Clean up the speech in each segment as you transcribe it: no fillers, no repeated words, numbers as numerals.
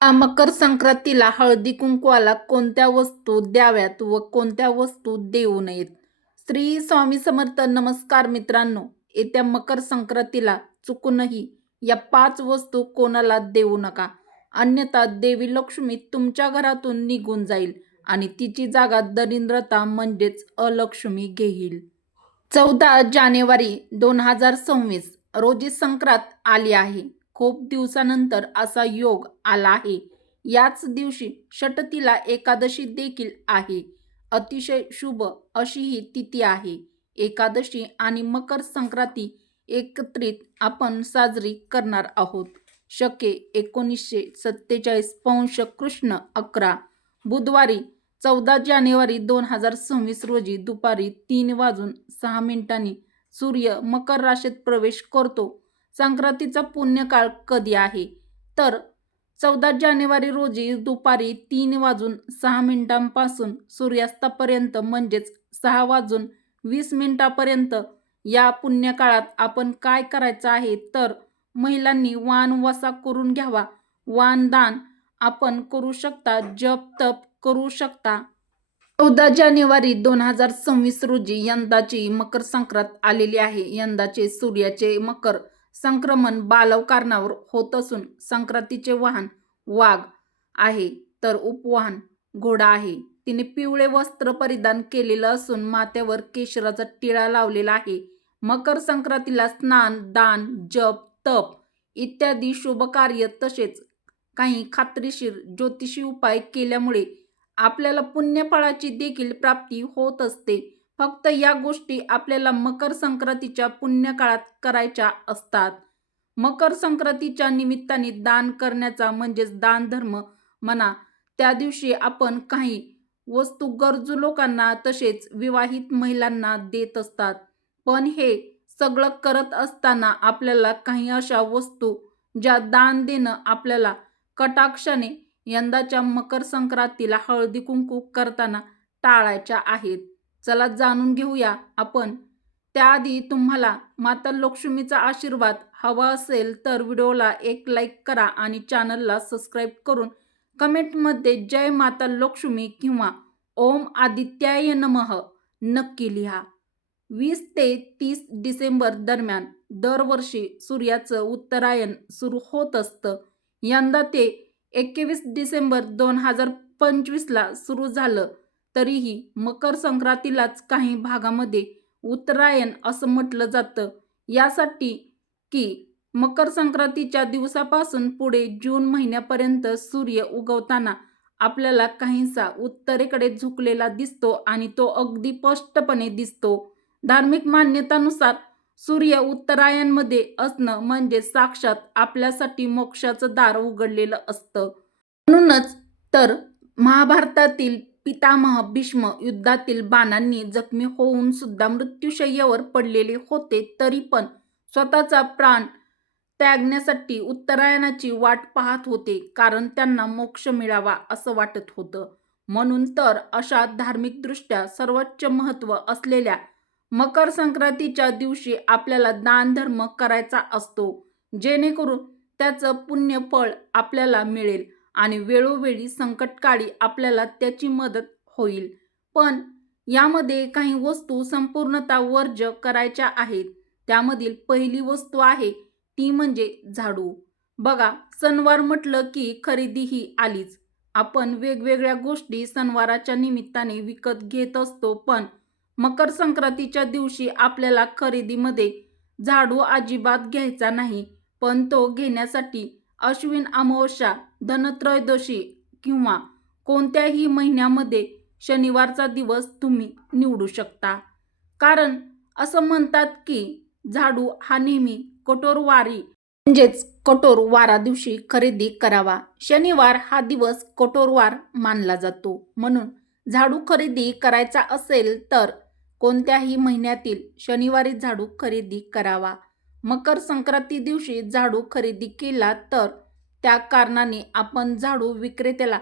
मकर संक्रांतीला हळदी कुंकवाला कोणत्या वस्तू द्याव्यात व कोणत्या वस्तू देऊ नयेत. श्री स्वामी समर्थ. नमस्कार मित्रांनो, येत्या मकर संक्रांतीला चुकूनही या 5 वस्तू कोणाला देऊ नका, अन्यथा देवी लक्ष्मी तुमच्या घरातून निघून जाईल आणि तिची जागा दरिद्रता म्हणजेच अलक्ष्मी घेईल. 14 जानेवारी 2026 रोजी संक्रांत आली आहे. खूप दिवसानंतर असा योग आला आहे. याच दिवशी षटतिला एकादशी देखील आहे. अतिशय शुभ अशी ही तिथी आहे. एकादशी आणि मकर संक्रांती एकत्रित आपण साजरी करणार आहोत. शके 1947 पौष कृष्ण 11 बुधवारी 14 जानेवारी 2026 रोजी दुपारी 3:06 सूर्य मकर राशीत प्रवेश करतो. संक्रांतीचा पुण्यकाळ कधी आहे तर 14 जानेवारी रोजी दुपारी 3:06 पासून सूर्यास्तापर्यंत म्हणजेच 6:20 या पुण्यकाळात आपण काय करायचं आहे तर महिलांनी वाण वसा करून घ्यावा. वाण दान आपण करू शकता, जप तप करू शकता. 14 जानेवारी 2026 रोजी यंदाची मकर संक्रांत आलेली आहे. यंदाचे सूर्याचे मकर संक्रमण बालव कारणावर होत असून संक्रांतीचे वाहन वाघ आहे तर उपवाहन घोडा आहे. तिने पिवळे वस्त्र परिधान केलेलं असून माथ्यावर केशराचा टिळा लावलेला आहे. मकर संक्रांतीला स्नान, दान, जप, तप इत्यादी शुभ कार्य तसेच काही खात्रीशीर ज्योतिषी उपाय केल्यामुळे आपल्याला पुण्यफळाची देखील प्राप्ती होत असते. फक्त या गोष्टी आपल्याला मकर संक्रांतीच्या पुण्यकाळात करायच्या असतात. मकर संक्रांतीच्या निमित्ताने दान करण्याचा म्हणजेच दान धर्म म्हणा. त्या दिवशी आपण काही वस्तू गरजू लोकांना तसेच विवाहित महिलांना देत असतात. पण हे सगळं करत असताना आपल्याला काही अशा वस्तू ज्या दान देणं आपल्याला कटाक्षाने यंदाच्या मकर संक्रांतीला हळदी कुंकू करताना टाळायच्या आहेत. चला जाणून घेऊया आपण. त्याआधी तुम्हाला माता लक्ष्मीचा आशीर्वाद हवा असेल तर व्हिडिओला एक लाईक करा आणि चॅनलला सबस्क्राईब करून कमेंटमध्ये जय माता लक्ष्मी किंवा ओम आदित्याय नमः नक्की लिहा. 20 ते 30 डिसेंबर दरम्यान दरवर्षी सूर्याचं उत्तरायण सुरू होत असतं. यंदा ते 21 डिसेंबर 2025ला सुरू झालं. तरीही मकर संक्रांतीलाच काही भागामध्ये उत्तरायण असं म्हटलं जातं. यासाठी की मकर संक्रांतीच्या दिवसापासून पुढे जून महिन्यापर्यंत सूर्य उगवताना आपल्याला काहीसा उत्तरेकडे झुकलेला दिसतो आणि तो अगदी स्पष्टपणे दिसतो. धार्मिक मान्यतानुसार सूर्य उत्तरायणमध्ये असणं म्हणजे साक्षात आपल्यासाठी मोक्षाचं दार उघडलेलं असतं. म्हणूनच तर महाभारतातील पितामह भीष्म युद्धातील बाणांनी जखमी होऊन सुद्धा मृत्यूशय्यावर पडलेले होते, तरी पण स्वतःचा प्राण त्यागण्यासाठी उत्तरायणाची वाट पाहत होते, कारण त्यांना मोक्ष मिळावा असं वाटत होतं. म्हणून तर अशा धार्मिकदृष्ट्या सर्वोच्च महत्त्व असलेल्या मकर संक्रांतीच्या दिवशी आपल्याला दानधर्म करायचा असतो, जेणेकरून त्याचं पुण्य फळ आपल्याला मिळेल आणि वेळोवेळी संकटकाळी आपल्याला त्याची मदत होईल. पण यामध्ये काही वस्तू संपूर्णतः वर्ज्य करायच्या आहेत. त्यामधील पहिली वस्तू आहे ती म्हणजे झाडू. बघा, सणवार म्हटलं की खरेदी ही आलीच. आपण वेगवेगळ्या गोष्टी सणवाराच्या निमित्ताने विकत घेत असतो, पण मकर संक्रांतीच्या दिवशी आपल्याला खरेदीमध्ये झाडू अजिबात घ्यायचा नाही. पण तो घेण्यासाठी अश्विन अमावस्या, धनत्रयोदशी किंवा कोणत्याही महिन्यामध्ये शनिवारचा दिवस तुम्ही निवडू शकता. कारण असं म्हणतात की झाडू हा नेहमी कठोर वारी म्हणजेच कठोर वारा दिवशी खरेदी करावा. शनिवार हा दिवस कठोर वार मानला जातो. म्हणून झाडू खरेदी करायचा असेल तर कोणत्याही महिन्यातील शनिवारी झाडू खरेदी करावा. मकर संक्रांती दिवशी झाडू खरेदी केला तर त्या कारणाने आपण झाडू विक्रेत्याला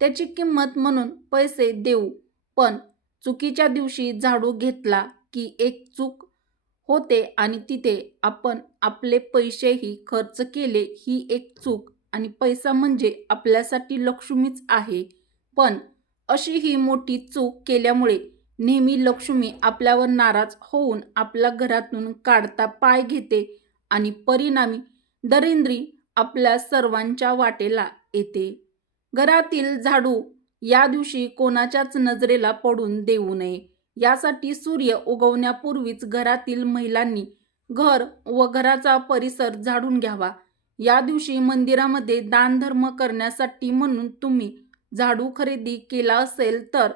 त्याची किंमत म्हणून पैसे देऊ. पण चुकीच्या दिवशी झाडू घेतला की एक चूक होते आणि तिथे आपण आपले पैसेही खर्च केले ही एक चूक आणि पैसा म्हणजे आपल्यासाठी लक्ष्मीच आहे. पण अशी ही मोठी चूक केल्यामुळे नेहमी लक्ष्मी आपल्यावर नाराज होऊन आपल्या घरातून काढता पाय घेते आणि परिणामी दरिद्री आपल्या सर्वांच्या वाटेला येते. घरातील झाडू या दिवशी कोणाच्याच नजरेला पडून देऊ नये, यासाठी सूर्य उगवण्यापूर्वीच घरातील महिलांनी घर व घराचा परिसर झाडून घ्यावा. या दिवशी मंदिरामध्ये दानधर्म करण्यासाठी म्हणून तुम्ही झाडू खरेदी केला असेल तर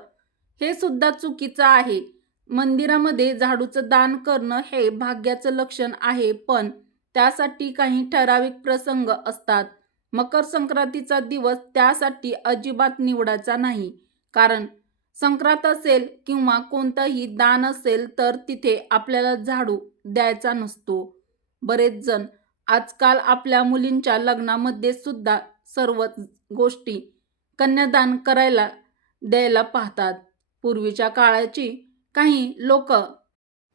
हे सुद्धा चुकीचं आहे. मंदिरामध्ये झाडूचं दान करणं हे भाग्याचं लक्षण आहे, पण त्यासाठी काही ठराविक प्रसंग असतात. मकर संक्रांतीचा दिवस त्यासाठी अजिबात निवडायचा नाही. कारण संक्रांत असेल किंवा कोणतंही दान असेल तर तिथे आपल्याला झाडू द्यायचा नसतो. बरेच जण आजकाल आपल्या मुलींच्या लग्नामध्ये सुद्धा सर्व गोष्टी कन्यादान करायला द्यायला पाहतात. पूर्वीच्या काळाची काही लोक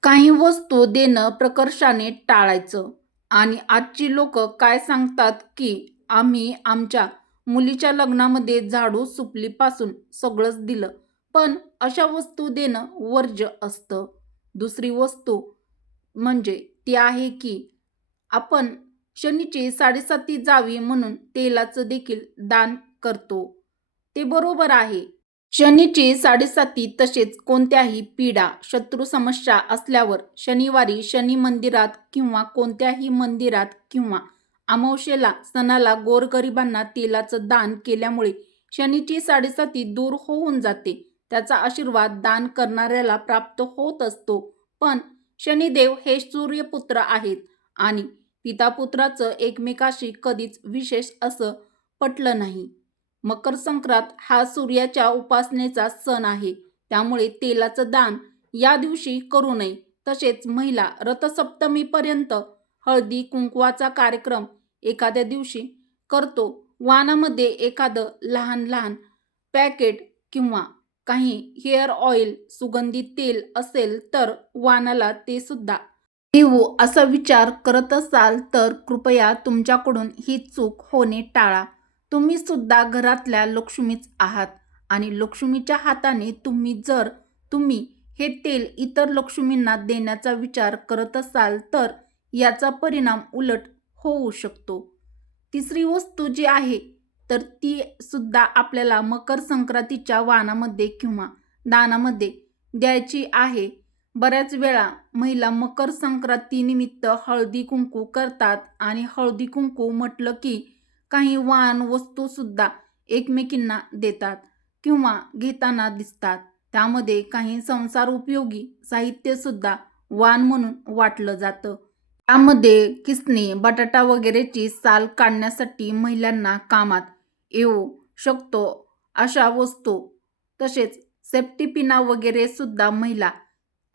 काही वस्तू देणं प्रकर्षाने टाळायचं आणि आजची लोक काय सांगतात की आम्ही आमच्या मुलीच्या लग्नामध्ये झाडू सुपलीपासून सगळंच दिलं, पण अशा वस्तू देणं वर्ज्य असतं. दुसरी वस्तू म्हणजे ती आहे की आपण शनीची साडेसाती जावी म्हणून तेलाचं देखील दान करतो. ते बरोबर आहे. शनीची साडेसाती तसेच कोणत्याही पीडा शत्रू समस्या असल्यावर शनिवारी शनी मंदिरात किंवा कोणत्याही मंदिरात किंवा अमावस्येला सणाला गोरगरिबांना तेलाचं दान केल्यामुळे शनीची साडेसाती दूर होऊन जाते. त्याचा आशीर्वाद दान करणाऱ्याला प्राप्त होत असतो. पण शनिदेव हे सूर्यपुत्र आहेत आणि पितापुत्राचं एकमेकाशी कधीच विशेष असं पटलं नाही. मकर संक्रांत हा सूर्याच्या उपासनेचा सण आहे, त्यामुळे तेलाचं दान या दिवशी करू नये. तसेच महिला रथसप्तमीपर्यंत हळदी कुंकवाचा कार्यक्रम एखाद्या दिवशी करतो. वाणामध्ये एखादं लहान लहान पॅकेट किंवा काही हेअर ऑइल सुगंधी तेल असेल तर वाणाला ते सुद्धा देऊ असा विचार करत असाल तर कृपया तुमच्याकडून ही चूक होणे टाळा. तुम्ही सुद्धा घरातल्या लक्ष्मीच आहात आणि लक्ष्मीच्या हाताने तुम्ही हे तेल इतर लक्ष्मींना देण्याचा विचार करत असाल तर याचा परिणाम उलट होऊ शकतो. तिसरी वस्तू जी आहे तर ती सुद्धा आपल्याला मकर संक्रांतीच्या वाणामध्ये किंवा दानामध्ये द्यायची आहे. बऱ्याच वेळा महिला मकर संक्रांतीनिमित्त हळदी कुंकू करतात आणि हळदी कुंकू म्हटलं की काही वाण वस्तू सुद्धा एकमेकींना देतात किंवा घेताना दिसतात. त्यामध्ये काही संसार उपयोगी साहित्य सुद्धा वाण म्हणून वाटलं जातं. त्यामध्ये किसणी बटाटा वगैरेची साल काढण्यासाठी महिलांना कामात येऊ शकतो अशा वस्तू, तसेच सेफ्टी पिना वगैरे सुद्धा महिला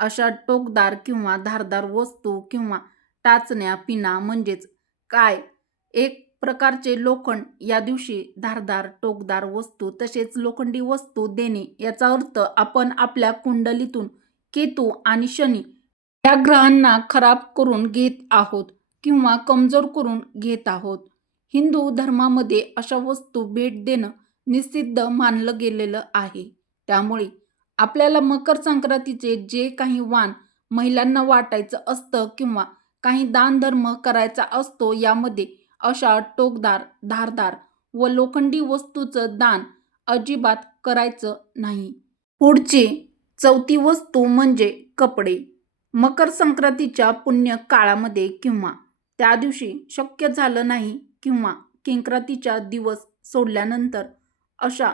अशा टोकदार किंवा धारदार वस्तू किंवा टाचण्या पिना म्हणजेच काय एक प्रकारचे लोखंड या दिवशी धारदार टोकदार वस्तू तसेच लोखंडी वस्तू देणे, याचा अर्थ आपण आपल्या कुंडलीतून केतू आणि शनी या ग्रहांना खराब करून घेत आहोत किंवा कमजोर करून घेत आहोत. हिंदू धर्मामध्ये अशा वस्तू भेट देणं निषिद्ध मानलं गेलेलं आहे. त्यामुळे आपल्याला मकर संक्रांतीचे जे काही वाण महिलांना वाटायचं असतं किंवा काही दानधर्म करायचा असतो यामध्ये अशा टोकदार धारदार व लोखंडी वस्तूचं दान अजिबात करायचं नाही. पुढची चौथी वस्तू म्हणजे कपडे. मकर संक्रांतीच्या पुण्य काळामध्ये किंवा त्या दिवशी शक्य झालं नाही किंवा किंक्रांतीचा दिवस सोडल्यानंतर अशा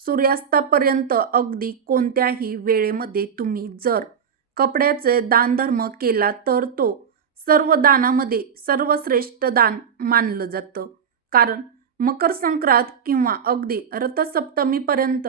सूर्यास्तापर्यंत अगदी कोणत्याही वेळेमध्ये तुम्ही जर कपड्याचे दानधर्म केला तर तो सर्व दानामध्ये सर्वश्रेष्ठ दान मानलं जातं. कारण मकर संक्रांत किंवा अगदी रथसप्तमीपर्यंत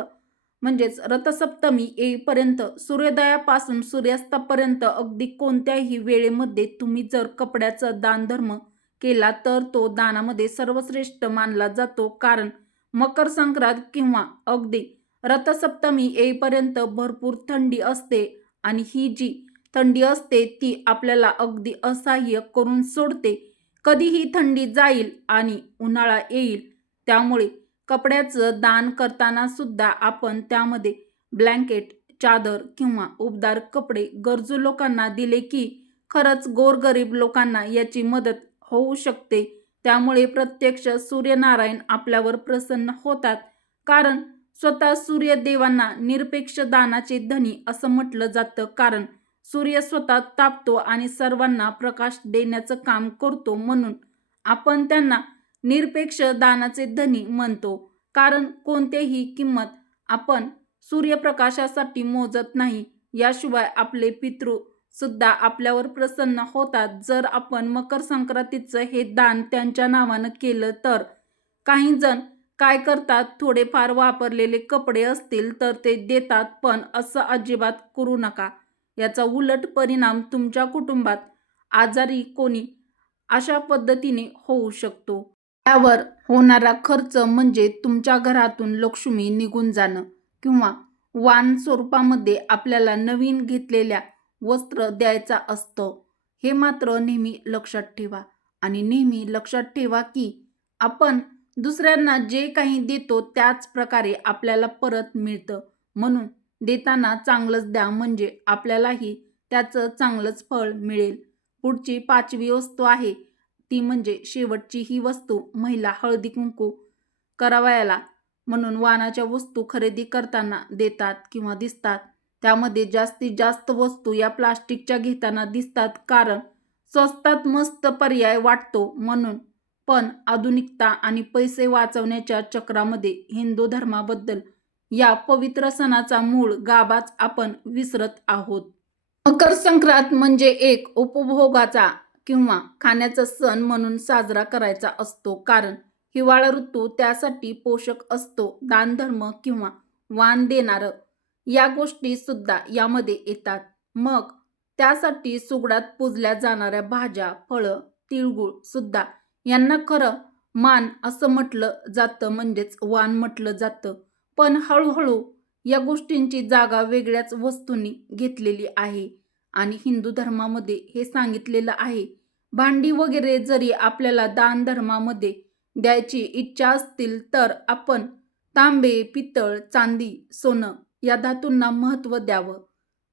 म्हणजेच रथसप्तमी येईपर्यंत सूर्योदयापासून सूर्यास्तापर्यंत अगदी कोणत्याही वेळेमध्ये तुम्ही जर कपड्याचा दानधर्म केला तर तो दानामध्ये सर्वश्रेष्ठ मानला जातो. कारण मकर संक्रांत किंवा अगदी रथसप्तमी येईपर्यंत भरपूर थंडी असते आणि ही जी थंडी असते ती आपल्याला अगदी असह्य करून सोडते. कधीही थंडी जाईल आणि उन्हाळा येईल, त्यामुळे कपड्याचं दान करताना सुद्धा आपण त्यामध्ये ब्लँकेट, चादर किंवा उबदार कपडे गरजू लोकांना दिले की खरंच गोरगरीब लोकांना याची मदत होऊ शकते. त्यामुळे प्रत्यक्ष सूर्यनारायण आपल्यावर प्रसन्न होतात. कारण स्वतः सूर्यदेवांना निरपेक्ष दानाचे धनी असं म्हटलं जातं. कारण सूर्य स्वतः तापतो आणि सर्वांना प्रकाश देण्याचं काम करतो, म्हणून आपण त्यांना निरपेक्ष दानाचे धनी म्हणतो. कारण कोणतेही किंमत आपण सूर्यप्रकाशासाठी मोजत नाही. याशिवाय आपले पितृ सुद्धा आपल्यावर प्रसन्न होतात जर आपण मकर संक्रांतीचं हे दान त्यांच्या नावानं केलं तर. काही जण काय करतात, थोडेफार वापरलेले कपडे असतील तर ते देतात, पण असं अजिबात करू नका. याचा उलट परिणाम तुमच्या कुटुंबात आजारी कोणी अशा पद्धतीने होऊ शकतो. त्यावर होणारा खर्च म्हणजे तुमच्या घरातून लक्ष्मी निघून जाणं किंवा वाण स्वरूपामध्ये आपल्याला नवीन घेतलेल्या वस्त्र द्यायचा असतं. हे मात्र नेहमी लक्षात ठेवा. आणि नेहमी लक्षात ठेवा की आपण दुसऱ्यांना जे काही देतो त्याच प्रकारे आपल्याला परत मिळतं. म्हणून देताना चांगलंच द्या, म्हणजे आपल्यालाही त्याचं चांगलंच फळ मिळेल. पुढची 5वी वस्तू आहे ती म्हणजे शेवटची ही वस्तू. महिला हळदी कुंकू करावयाला म्हणून वाणाच्या वस्तू खरेदी करताना देतात किंवा दिसतात. त्यामध्ये जास्तीत जास्त वस्तू या प्लास्टिकच्या घेताना दिसतात, कारण स्वस्तात मस्त पर्याय वाटतो म्हणून. पण आधुनिकता आणि पैसे वाचवण्याच्या चक्रामध्ये हिंदू धर्माबद्दल या पवित्र सणाचा मूळ गाभाच आपण विसरत आहोत. मकर संक्रांत म्हणजे एक उपभोगाचा किंवा खाण्याचा सण म्हणून साजरा करायचा असतो. कारण हिवाळा ऋतू त्यासाठी पोषक असतो. दानधर्म किंवा वाण देणारं या गोष्टी सुद्धा यामध्ये येतात. मग त्यासाठी सुगडात पूजल्या जाणाऱ्या भाज्या, फळं, तिळगुळ सुद्धा यांना खरं मान असं म्हटलं जातं, म्हणजेच वाण म्हटलं जातं. पण हळूहळू या गोष्टींची जागा वेगळ्याच वस्तूंनी घेतलेली आहे. आणि हिंदू धर्मामध्ये हे सांगितलेलं आहे, भांडी वगैरे जरी आपल्याला दान धर्मामध्ये द्यायची इच्छा असतील तर आपण तांबे, पितळ, चांदी, सोनं या धातूंना महत्त्व द्यावं.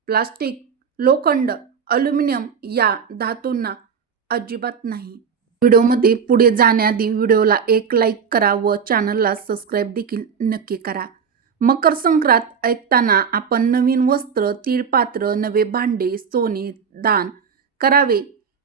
प्लास्टिक, लोखंड, अल्युमिनियम या धातूंना अजिबात नाही. व्हिडिओमध्ये पुढे जाण्याआधी व्हिडिओला एक लाईक करा व चॅनलला सबस्क्राईब देखील नक्की करा. मकर संक्रांत ऐकताना आपण नवीन वस्त्र, तिळपात्र, नवे भांडे, सोने दान करावे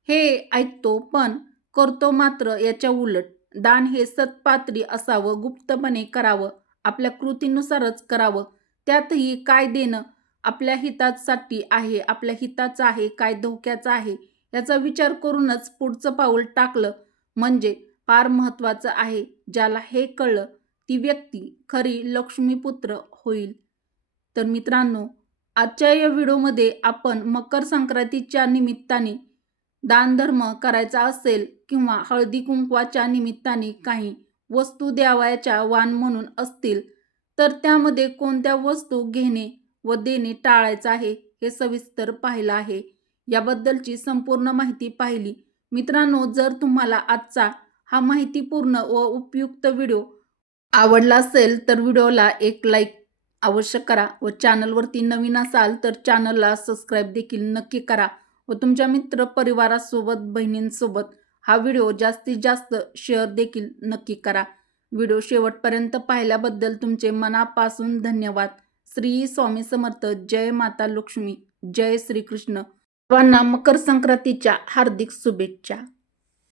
हे ऐकतो, पण करतो मात्र याच्या उलट. दान हे सत्पात्री असावं, गुप्तपणे करावं, आपल्या कृतीनुसारच करावं. त्यातही काय देणं आपल्या हितासाठी आहे, आपल्या हिताचं आहे, काय धोक्याचं आहे याचा विचार करूनच पुढचं पाऊल टाकलं म्हणजे फार महत्त्वाचं आहे. ज्याला हे कळलं ती व्यक्ती खरी लक्ष्मीपुत्र होईल. तर मित्रांनो, आजच्या या व्हिडिओमध्ये आपण मकर संक्रांतीच्या निमित्ताने दानधर्म करायचा असेल किंवा हळदी कुंकवाच्या निमित्ताने काही वस्तू द्यावयाच्या वाण म्हणून असतील तर त्यामध्ये कोणत्या वस्तू घेणे व देणे टाळायचं आहे हे सविस्तर पाहिलं आहे. याबद्दलची संपूर्ण माहिती पाहिली. मित्रांनो, जर तुम्हाला आजचा हा माहितीपूर्ण व उपयुक्त व्हिडिओ आवडला असेल तर व्हिडिओला एक लाईक अवश्य करा व चॅनलवरती नवीन असाल तर चॅनलला सबस्क्राईब देखील नक्की करा व तुमच्या मित्र परिवारासोबत, बहिणींसोबत हा व्हिडिओ जास्तीत जास्त शेअर देखील नक्की करा. व्हिडिओ शेवटपर्यंत पाहिल्याबद्दल तुमचे मनापासून धन्यवाद. श्री स्वामी समर्थ. जय माता लक्ष्मी. जय श्रीकृष्ण. सर्वांना मकर संक्रांतीच्या हार्दिक शुभेच्छा.